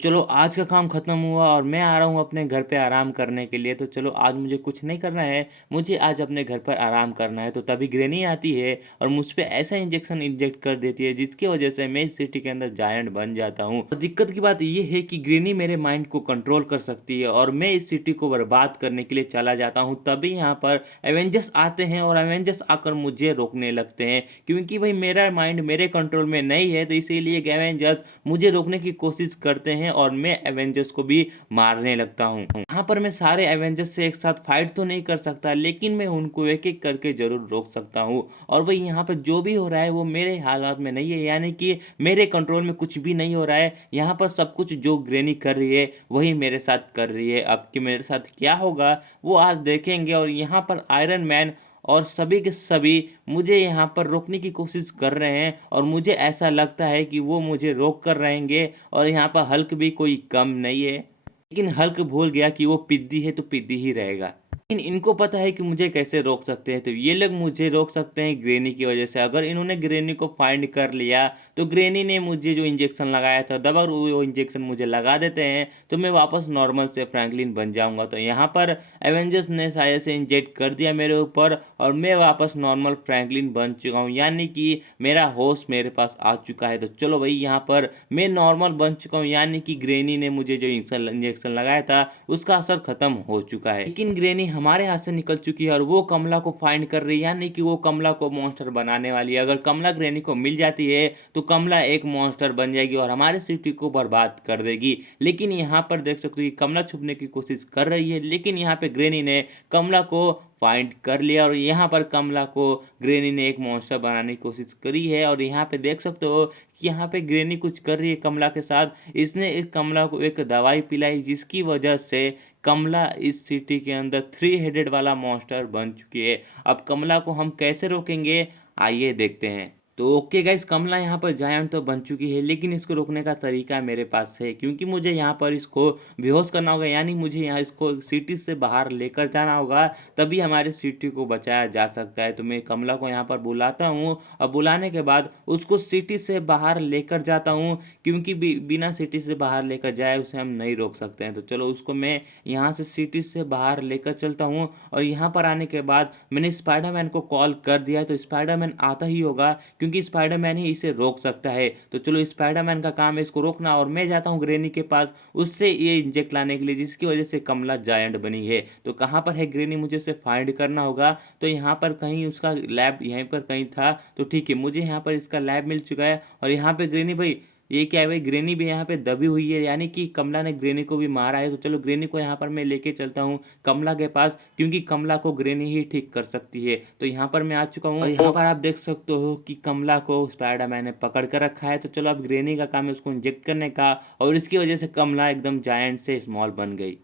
चलो आज का काम ख़त्म हुआ और मैं आ रहा हूँ अपने घर पे आराम करने के लिए, तो चलो आज मुझे कुछ नहीं करना है, मुझे आज अपने घर पर आराम करना है। तो तभी ग्रैनी आती है और मुझ पे ऐसा इंजेक्शन इंजेक्ट कर देती है जिसकी वज़ह से मैं इस सिटी के अंदर जायंट बन जाता हूँ। और दिक्कत की बात ये है कि ग्रैनी मेरे माइंड को कंट्रोल कर सकती है और मैं इस सिटी को बर्बाद करने के लिए चला जाता हूँ। तभी यहाँ पर एवेंजर्स आते हैं और एवेंजर्स आकर मुझे रोकने लगते हैं, क्योंकि भाई मेरा माइंड मेरे कंट्रोल में नहीं है, तो इसीलिए एवेंजर्स मुझे रोकने की कोशिश करते हैं और मैं एवेंजर्स को भी मारने लगता हूँ। यहाँ पर मैं सारे एवेंजर्स से एक साथ फाइट तो नहीं कर सकता, लेकिन मैं उनको एक-एक करके ज़रूर रोक सकता हूँ। और भाई यहाँ पर जो भी हो रहा है वो मेरे हालात में नहीं है, यानी कि मेरे कंट्रोल में कुछ भी नहीं हो रहा है। यहाँ पर सब कुछ जो ग्रैनी कर रही है वही मेरे साथ कर रही है। अब कि मेरे साथ क्या होगा वो आज देखेंगे। और यहाँ पर आयरन मैन और सभी के सभी मुझे यहाँ पर रोकने की कोशिश कर रहे हैं और मुझे ऐसा लगता है कि वो मुझे रोक कर रहेंगे। और यहाँ पर हल्क भी कोई कम नहीं है, लेकिन हल्क भूल गया कि वो पिद्दी है तो पिद्दी ही रहेगा। लेकिन इनको पता है कि मुझे कैसे रोक सकते हैं, तो ये लोग मुझे रोक सकते हैं ग्रैनी की वजह से। अगर इन्होंने ग्रैनी को फाइंड कर लिया तो ग्रैनी ने मुझे जो इंजेक्शन लगाया था दबा, वो इंजेक्शन मुझे लगा देते हैं तो मैं वापस नॉर्मल से फ्रैंकलिन बन जाऊंगा। तो यहाँ पर एवेंजर्स ने शायद से इंजेक्ट कर दिया मेरे ऊपर और मैं वापस नॉर्मल फ्रैंकलिन बन चुका हूँ, यानी कि मेरा होश मेरे पास आ चुका है। तो चलो भाई यहाँ पर मैं नॉर्मल बन चुका हूँ, यानी कि ग्रैनी ने मुझे जो इंजेक्शन लगाया था उसका असर खत्म हो चुका है। लेकिन ग्रैनी हमारे हाथ से निकल चुकी है और वो कमला को फाइंड कर रही है, यानी कि वो कमला को मॉन्स्टर बनाने वाली है। अगर कमला ग्रैनी को मिल जाती है तो कमला एक मॉन्स्टर बन जाएगी और हमारे सिटी को बर्बाद कर देगी। लेकिन यहाँ पर देख सकते हो कि कमला छुपने की कोशिश कर रही है, लेकिन यहाँ पे ग्रैनी ने कमला को फाइंड कर लिया और यहाँ पर कमला को ग्रैनी ने एक मॉन्स्टर बनाने की कोशिश करी है। और यहाँ पे देख सकते हो कि यहाँ पे ग्रैनी कुछ कर रही है कमला के साथ। इसने इस कमला को एक दवाई पिलाई जिसकी वजह से कमला इस सिटी के अंदर थ्री हेडेड वाला मॉन्स्टर बन चुकी है। अब कमला को हम कैसे रोकेंगे, आइए देखते हैं। तो ओके गाइस, कमला यहाँ पर जायंट तो बन चुकी है, लेकिन इसको रोकने का तरीका मेरे पास है, क्योंकि मुझे यहाँ पर इसको बेहोश करना होगा, यानी मुझे यहाँ इसको सिटी से बाहर लेकर जाना होगा, तभी हमारे सिटी को बचाया जा सकता है। तो मैं कमला को यहाँ पर बुलाता हूँ और बुलाने के बाद उसको सिटी से बाहर लेकर जाता हूँ, क्योंकि बिना सिटी से बाहर लेकर जाए उसे हम नहीं रोक सकते हैं। तो चलो उसको मैं यहाँ से सिटी से बाहर लेकर चलता हूँ। और यहाँ पर आने के बाद मैंने स्पाइडरमैन को कॉल कर दिया है, तो स्पाइडरमैन आता ही होगा, क्योंकि स्पाइडरमैन ही इसे रोक सकता है। तो चलो स्पाइडरमैन का काम है इसको रोकना, और मैं जाता हूँ ग्रैनी के पास उससे ये इंजेक्ट लाने के लिए, जिसकी वजह से कमला जायंट बनी है। तो कहाँ पर है ग्रैनी, मुझे उसे फाइंड करना होगा। तो यहाँ पर कहीं उसका लैब यहीं पर कहीं था, तो ठीक है, मुझे यहाँ पर इसका लैब मिल चुका है। और यहाँ पे ग्रैनी भाई, ये क्या है भाई, ग्रैनी भी यहाँ पे दबी हुई है, यानी कि कमला ने ग्रैनी को भी मारा है। तो चलो ग्रैनी को यहाँ पर मैं लेके चलता हूँ कमला के पास, क्योंकि कमला को ग्रैनी ही ठीक कर सकती है। तो यहाँ पर मैं आ चुका हूँ और यहाँ पर आप देख सकते हो कि कमला को स्पाइडरमैन ने पकड़ कर रखा है। तो चलो अब ग्रैनी का काम है उसको इंजेक्ट करने का, और इसकी वजह से कमला एकदम जायंट से स्मॉल बन गई।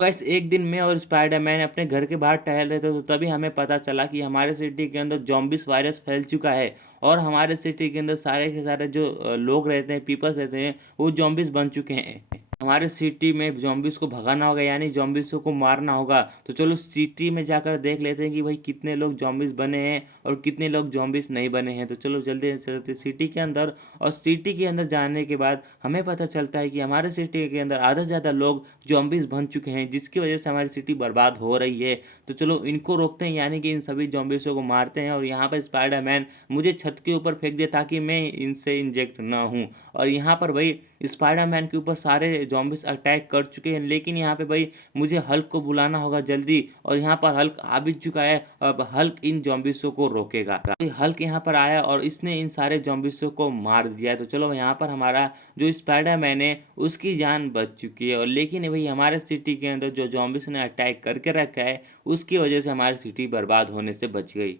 गाइस, एक दिन मैं और स्पाइडरमैन अपने घर के बाहर टहल रहे थे, तो तभी हमें पता चला कि हमारे सिटी के अंदर ज़ॉम्बीज़ वायरस फैल चुका है। और हमारे सिटी के अंदर सारे के सारे जो लोग रहते हैं, पीपल्स रहते हैं, वो ज़ॉम्बीज़ बन चुके हैं। हमारे सिटी में ज़ॉम्बीज़ को भगाना होगा, यानी ज़ॉम्बीज़ को मारना होगा। तो चलो सिटी में जाकर देख लेते हैं कि भाई कितने लोग ज़ॉम्बीज़ बने हैं और कितने लोग ज़ॉम्बीज़ नहीं बने हैं। तो चलो जल्दी से चलते सिटी के अंदर। और सिटी के अंदर जाने के बाद हमें पता चलता है कि हमारे सिटी के अंदर आधा से ज़्यादा लोग ज़ॉम्बीज़ बन चुके हैं, जिसकी वजह से हमारी सिटी बर्बाद हो रही है। तो चलो इनको रोकते हैं, यानी कि इन सभी ज़ॉम्बीज़ों को मारते हैं। और यहाँ पर स्पाइडरमैन मुझे छत के ऊपर फेंक दे ताकि मैं इनसे इंजेक्ट ना हूँ। और यहाँ पर भाई स्पाइडरमैन के ऊपर सारे ज़ॉम्बीज़ अटैक कर चुके हैं, लेकिन यहाँ पे भाई मुझे हल्क को बुलाना होगा जल्दी। और यहाँ पर हल्क आ भी चुका है, अब हल्क इन ज़ॉम्बीज़ों को रोकेगा। तो हल्क यहाँ पर आया और इसने इन सारे ज़ॉम्बीज़ों को मार दिया है। तो चलो यहाँ पर हमारा जो स्पाइडरमैन है उसकी जान बच चुकी है। और लेकिन भाई हमारे सिटी के अंदर जो ज़ॉम्बीज़ ने अटैक करके रखा है उसकी वजह से हमारी सिटी बर्बाद होने से बच गई।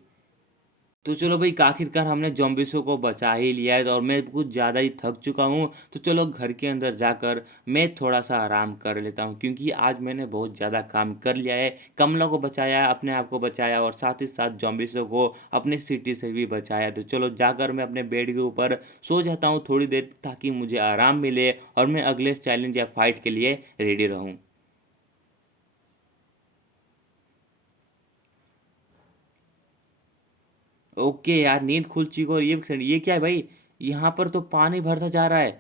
तो चलो भाई, आखिरकार हमने ज़ॉम्बीज़ों को बचा ही लिया है, और मैं कुछ ज़्यादा ही थक चुका हूँ। तो चलो घर के अंदर जाकर मैं थोड़ा-सा आराम कर लेता हूँ, क्योंकि आज मैंने बहुत ज़्यादा काम कर लिया है। कमला को बचाया, अपने आप को बचाया और साथ ही साथ ज़ॉम्बीज़ों को अपनी सिटी से भी बचाया। तो चलो जाकर मैं अपने बेड के ऊपर सो जाता हूँ थोड़ी देर, ताकि मुझे आराम मिले और मैं अगले चैलेंज या फाइट के लिए रेडी रहूँ। ओके यार, नींद खुल चुकी है। और ये क्या है भाई, यहाँ पर तो पानी भरता जा रहा है।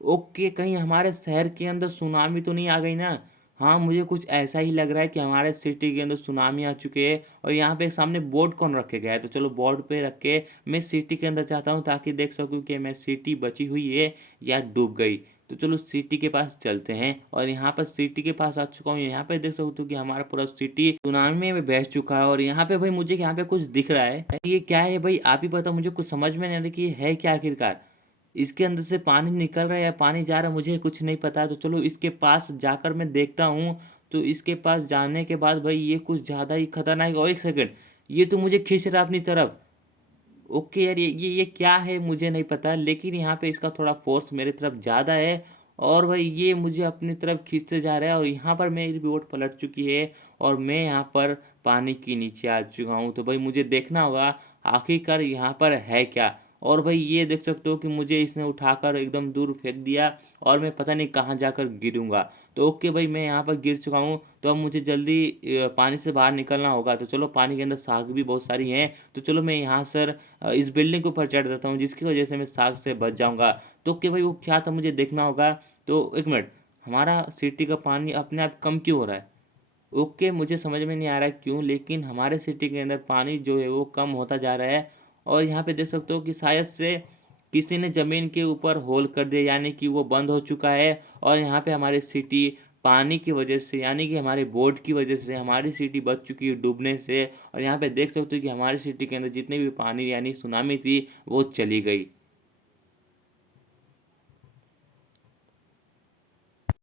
ओके, कहीं हमारे शहर के अंदर सुनामी तो नहीं आ गई ना? हाँ, मुझे कुछ ऐसा ही लग रहा है कि हमारे सिटी के अंदर सुनामी आ चुकी है और यहाँ पे सामने बोर्ड कौन रख के गया है? तो चलो बोर्ड पे रख के मैं सिटी के अंदर जाता हूँ ताकि देख सकूँ कि मैं सिटी बची हुई है या डूब गई। तो चलो सिटी के पास चलते हैं और यहाँ पर सिटी के पास आ चुका हूँ। यहाँ पे देख सकते हो कि हमारा पूरा सिटी सुनामी में बह चुका है और यहाँ पे भाई मुझे यहाँ पे कुछ दिख रहा है। ये क्या है भाई? आप ही बताओ, मुझे कुछ समझ में नहीं आ रहा कि ये है क्या आखिरकार? इसके अंदर से पानी निकल रहा है या पानी जा रहा है, मुझे कुछ नहीं पता। तो चलो इसके पास जाकर मैं देखता हूँ। तो इसके पास जाने के बाद भाई ये कुछ ज़्यादा ही खतरनाक। और 1 सेकंड, ये तो मुझे खींच रहा है अपनी तरफ। ओके यार, ये क्या है मुझे नहीं पता, लेकिन यहाँ पे इसका थोड़ा फ़ोर्स मेरी तरफ ज़्यादा है और भाई ये मुझे अपनी तरफ खींचते जा रहा है और यहाँ पर मेरी बोट पलट चुकी है और मैं यहाँ पर पानी के नीचे आ चुका हूँ। तो भाई मुझे देखना होगा आखिरकार यहाँ पर है क्या? और भाई ये देख सकते हो कि मुझे इसने उठाकर एकदम दूर फेंक दिया और मैं पता नहीं कहाँ जाकर गिरूँगा। तो ओके भाई, मैं यहाँ पर गिर चुका हूँ, तो अब मुझे जल्दी पानी से बाहर निकलना होगा। तो चलो, पानी के अंदर साग भी बहुत सारी हैं, तो चलो मैं यहाँ से इस बिल्डिंग के ऊपर चढ़ जाता हूँ जिसकी वजह से मैं शार्क से बच जाऊँगा। तो कि भाई वो क्या था मुझे देखना होगा। तो 1 मिनट, हमारा सिटी का पानी अपने आप कम क्यों हो रहा है? ओके, मुझे समझ में नहीं आ रहा है क्यों, लेकिन हमारे सिटी के अंदर पानी जो है वो कम होता जा रहा है और यहाँ पे देख सकते हो कि शायद से किसी ने ज़मीन के ऊपर होल कर दिया, यानी कि वो बंद हो चुका है और यहाँ पे हमारी सिटी पानी की वजह से, यानी कि हमारे बोर्ड की वजह से हमारी सिटी बच चुकी है डूबने से। और यहाँ पे देख सकते हो कि हमारी सिटी के अंदर जितने भी पानी यानी सुनामी थी वो चली गई।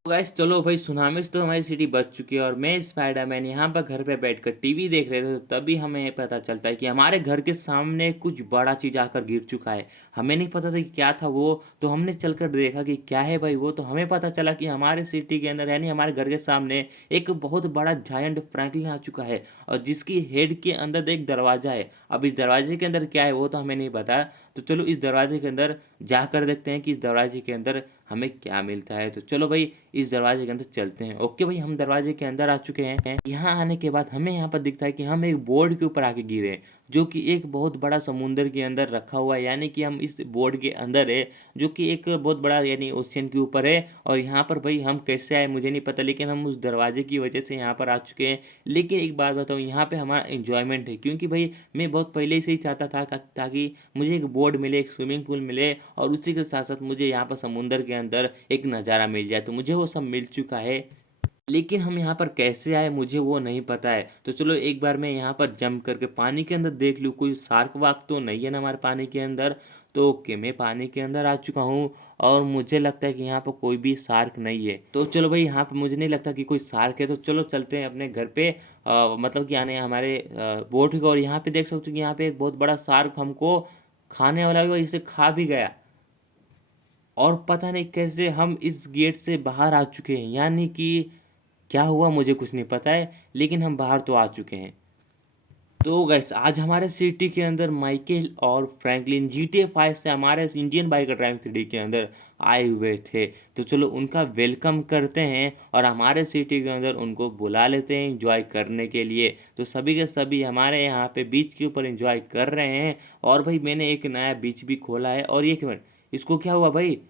तो गाइस चलो भाई, सुनामी से तो हमारी सिटी बच चुकी है और मैं स्पाइडरमैन यहाँ पर घर पे बैठकर टीवी देख रहे थे, तो तभी हमें ये पता चलता है कि हमारे घर के सामने कुछ बड़ा चीज आकर गिर चुका है। हमें नहीं पता था कि क्या था वो, तो हमने चलकर देखा कि क्या है भाई वो। तो हमें पता चला कि हमारे सिटी के अंदर यानी हमारे घर के सामने एक बहुत बड़ा जायंट फ्रैंकलिन आ चुका है और जिसकी हेड के अंदर एक दरवाजा है। अब इस दरवाजे के अंदर क्या है वो तो हमें नहीं पता। तो चलो इस दरवाजे के अंदर जाकर देखते हैं कि इस दरवाजे के अंदर हमें क्या मिलता है। तो चलो भाई, इस दरवाजे के अंदर चलते हैं। ओके भाई, हम दरवाजे के अंदर आ चुके हैं। यहाँ आने के बाद हमें यहाँ पर दिखता है कि हम एक बोर्ड के ऊपर आके गिरे हैं, जो कि एक बहुत बड़ा समुंदर के अंदर रखा हुआ है, यानी कि हम इस बोर्ड के अंदर है, जो कि एक बहुत बड़ा यानी ओशियन के ऊपर है। और यहाँ पर भाई हम कैसे आए मुझे नहीं पता, लेकिन हम उस दरवाजे की वजह से यहाँ पर आ चुके हैं। लेकिन एक बात बताऊँ, यहाँ पे हमारा इंजॉयमेंट है, क्योंकि भाई मैं बहुत पहले से ही चाहता था ताकि मुझे एक बोर्ड मिले, एक स्विमिंग पूल मिले और उसी के साथ-साथ मुझे यहाँ पर समुंदर के अंदर एक नज़ारा मिल जाए। तो मुझे वो सब मिल चुका है, लेकिन हम यहाँ पर कैसे आए मुझे वो नहीं पता है। तो चलो एक बार मैं यहाँ पर जंप करके पानी के अंदर देख लूँ, कोई शार्क वार्क तो नहीं है ना हमारे पानी के अंदर। तो ओके, मैं पानी के अंदर आ चुका हूँ और मुझे लगता है कि यहाँ पर कोई भी शार्क नहीं है। तो चलो भाई, यहाँ पे मुझे नहीं लगता कि कोई शार्क है, तो चलो चलते हैं अपने घर पे। मतलब कि यानी हमारे बोट को। और यहाँ पे देख सकते हो कि यहाँ पे एक बहुत बड़ा शार्क हमको खाने वाला भी, इसे खा भी गया। और पता नहीं कैसे हम इस गेट से बाहर आ चुके हैं, यानी कि क्या हुआ मुझे कुछ नहीं पता है, लेकिन हम बाहर तो आ चुके हैं। तो गाइस, आज हमारे सिटी के अंदर माइकल और फ्रैंकलिन GTA 5 से हमारे इंडियन बाइकर ड्राइविंग सिटी के अंदर आए हुए थे। तो चलो उनका वेलकम करते हैं और हमारे सिटी के अंदर उनको बुला लेते हैं एंजॉय करने के लिए। तो सभी के सभी हमारे यहाँ पे बीच के ऊपर एंजॉय कर रहे हैं। और भाई मैंने एक नया बीच भी खोला है। और एक मिनट, इसको क्या हुआ भाई?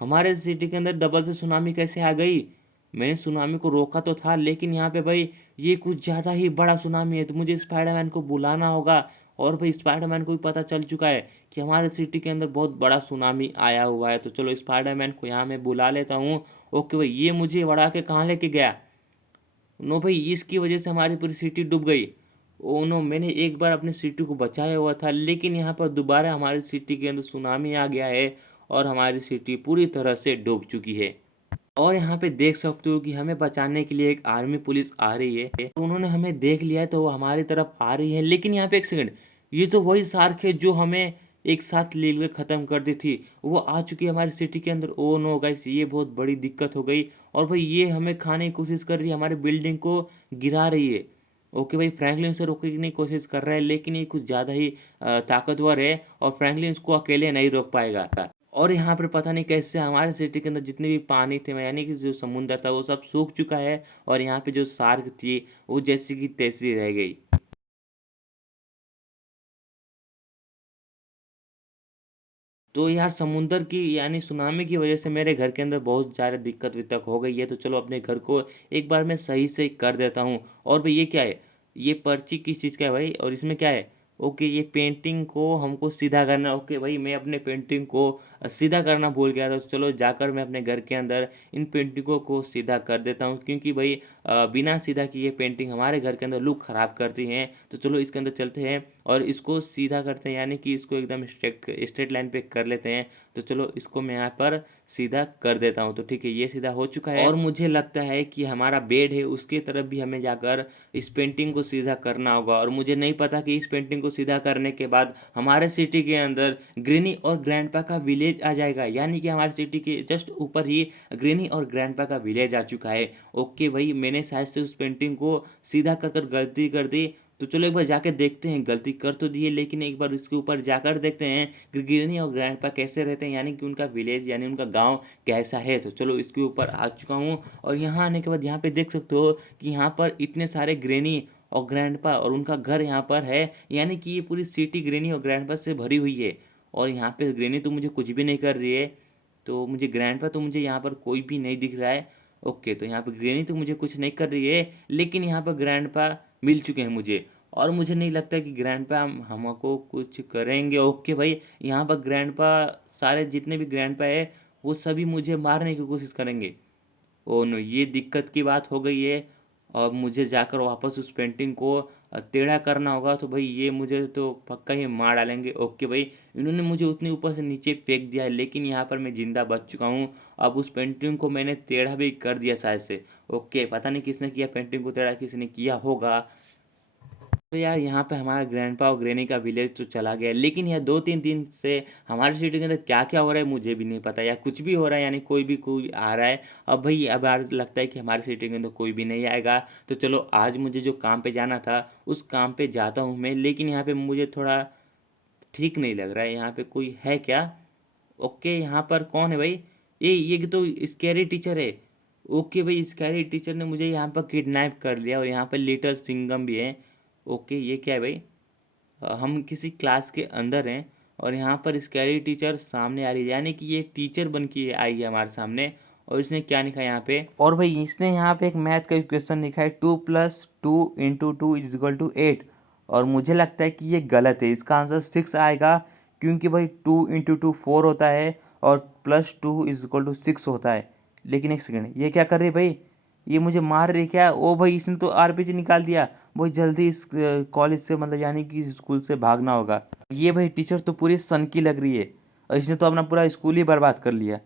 हमारे सिटी के अंदर डबल से सुनामी कैसे आ गई? मैंने सुनामी को रोका तो था, लेकिन यहाँ पे भाई ये कुछ ज़्यादा ही बड़ा सुनामी है। तो मुझे स्पाइडरमैन को बुलाना होगा। और भाई स्पाइडरमैन को भी पता चल चुका है कि हमारे सिटी के अंदर बहुत बड़ा सुनामी आया हुआ है। तो चलो स्पाइडरमैन को यहाँ मैं बुला लेता हूँ। ओके भाई, ये मुझे उड़ा के कहाँ लेके गया? नो भाई, इसकी वजह से हमारी पूरी सिटी डूब गई। ओ नो, मैंने एक बार अपनी सिटी को बचाया हुआ था, लेकिन यहाँ पर दोबारा हमारी सिटी के अंदर सुनामी आ गया है और हमारी सिटी पूरी तरह से डूब चुकी है। और यहाँ पे देख सकते हो कि हमें बचाने के लिए एक आर्मी पुलिस आ रही है। तो उन्होंने हमें देख लिया है, तो वो हमारी तरफ आ रही है। लेकिन यहाँ पे 1 सेकंड, ये तो वही शार्क है जो हमें एक साथ लेकर ख़त्म कर दी थी। वो आ चुकी है हमारी सिटी के अंदर। ओह नो गाइस, ये बहुत बड़ी दिक्कत हो गई। और भाई ये हमें खाने की कोशिश कर रही है, हमारी बिल्डिंग को गिरा रही है। ओके भाई, फ्रैंकलिन उसे रोकने की कोशिश कर रहा है, लेकिन ये कुछ ज़्यादा ही ताकतवर है और फ्रैंकलिन इसको अकेले नहीं रोक पाएगा। और यहाँ पर पता नहीं कैसे हमारे सिटी के अंदर जितने भी पानी थे, यानी कि जो समुंदर था वो सब सूख चुका है और यहाँ पे जो शार्क थी वो जैसी की तैसी रह गई। तो यार समुंदर की यानी सुनामी की वजह से मेरे घर के अंदर बहुत ज़्यादा दिक्कत-विक्कत हो गई है, तो चलो अपने घर को एक बार मैं सही से कर देता हूँ। और भई ये क्या है? ये पर्ची किस चीज़ का है भाई? और इसमें क्या है? ओके, ये पेंटिंग को हमको सीधा करना है। ओके भाई, मैं अपने पेंटिंग को सीधा करना भूल गया था, तो चलो जाकर मैं अपने घर के अंदर इन पेंटिंगों को सीधा कर देता हूँ, क्योंकि भई बिना सीधा किए पेंटिंग हमारे घर के अंदर लुक ख़राब करती हैं। तो चलो इसके अंदर चलते हैं और इसको सीधा करते हैं, यानी कि इसको एकदम स्ट्रेट लाइन पे कर लेते हैं। तो चलो इसको मैं यहाँ पर सीधा कर देता हूँ। तो ठीक है, ये सीधा हो चुका है और मुझे लगता है कि हमारा बेड है उसके तरफ भी हमें जाकर इस पेंटिंग को सीधा करना होगा। और मुझे नहीं पता कि इस पेंटिंग को सीधा करने के बाद हमारे सिटी के अंदर ग्रैनी और ग्रैंडपा का विलेज आ जाएगा, यानी कि हमारे सिटी के जस्ट ऊपर ही ग्रैनी और ग्रैंडपा का विलेज आ चुका है। ओके भाई, मैंने शायद से उस पेंटिंग को सीधा कर गलती कर दी। तो चलो एक बार जाके देखते हैं, गलती कर तो दी है लेकिन एक बार इसके ऊपर जाकर देखते हैं कि गिरनी और ग्रैंडपा कैसे रहते हैं, यानी कि उनका विलेज यानी उनका गांव कैसा है। तो चलो इसके ऊपर आ चुका हूँ और यहाँ आने के बाद यहाँ पे देख सकते हो कि यहाँ पर इतने सारे ग्रैनी और ग्रैंडपा और उनका घर यहाँ पर है, यानी कि ये पूरी सिटी ग्रैनी और ग्रैंडपा से भरी हुई है। और यहाँ पे ग्रैनी तो मुझे कुछ भी नहीं कर रही है, तो मुझे ग्रैंडपा तो मुझे यहाँ पर कोई भी नहीं दिख रहा है। ओके, तो यहाँ पे ग्रैनी तो मुझे कुछ नहीं कर रही है, लेकिन यहाँ पर ग्रैंडपा मिल चुके हैं मुझे। और मुझे नहीं लगता कि ग्रैंडपा हमको कुछ करेंगे। ओके भाई, यहाँ पर ग्रैंडपा सारे जितने भी ग्रैंडपा है वो सभी मुझे मारने की कोशिश करेंगे। ओह नो, ये दिक्कत की बात हो गई है। अब मुझे जाकर वापस उस पेंटिंग को टेढ़ा करना होगा, तो भाई ये मुझे तो पक्का ही मार डालेंगे। ओके भाई, इन्होंने मुझे उतनी ऊपर से नीचे फेंक दिया है, लेकिन यहाँ पर मैं ज़िंदा बच चुका हूँ। अब उस पेंटिंग को मैंने टेढ़ा भी कर दिया शायद से। ओके, पता नहीं किसने किया पेंटिंग को टेढ़ा, किसने किया होगा। तो यार यहाँ पे हमारा ग्रैंडपा और ग्रैनी का विलेज तो चला गया, लेकिन यह 2-3 दिन से हमारी सिटी के अंदर क्या-क्या हो रहा है मुझे भी नहीं पता, या कुछ भी हो रहा है, यानी कोई आ रहा है। अब भाई अब यार लगता है कि हमारी सिटी के अंदर कोई भी नहीं आएगा। तो चलो आज मुझे जो काम पे जाना था उस काम पे जाता हूँ मैं, लेकिन यहाँ पे मुझे थोड़ा ठीक नहीं लग रहा है। यहाँ पे कोई है क्या? ओके, यहाँ पर कौन है भाई? ये तो स्कैरी टीचर है। ओके भाई, स्कैरी टीचर ने मुझे यहाँ पर किडनैप कर लिया और यहाँ पर लिटिल सिंघम भी है। ओके, ये क्या है भाई? हम किसी क्लास के अंदर हैं और यहाँ पर स्कैरी टीचर सामने आ रही है, यानी कि ये टीचर बन के आई है हमारे सामने। और इसने क्या लिखा है यहाँ पे? और भाई इसने यहाँ पे एक मैथ का इक्वेशन लिखा है, 2+2 × 2 = 8। और मुझे लगता है कि ये गलत है, इसका आंसर 6 आएगा, क्योंकि भाई 2 × 2 4 होता है और +2 = 6 होता है। लेकिन एक सेकंड, ये क्या कर रही है भाई? ये मुझे मार रही है क्या? ओ भाई, इसने तो आरपीजी निकाल दिया। बहुत जल्दी इस कॉलेज से, मतलब यानी कि स्कूल से भागना होगा। ये भाई टीचर तो पूरी सन की लग रही है और इसने तो अपना पूरा स्कूल ही बर्बाद कर लिया।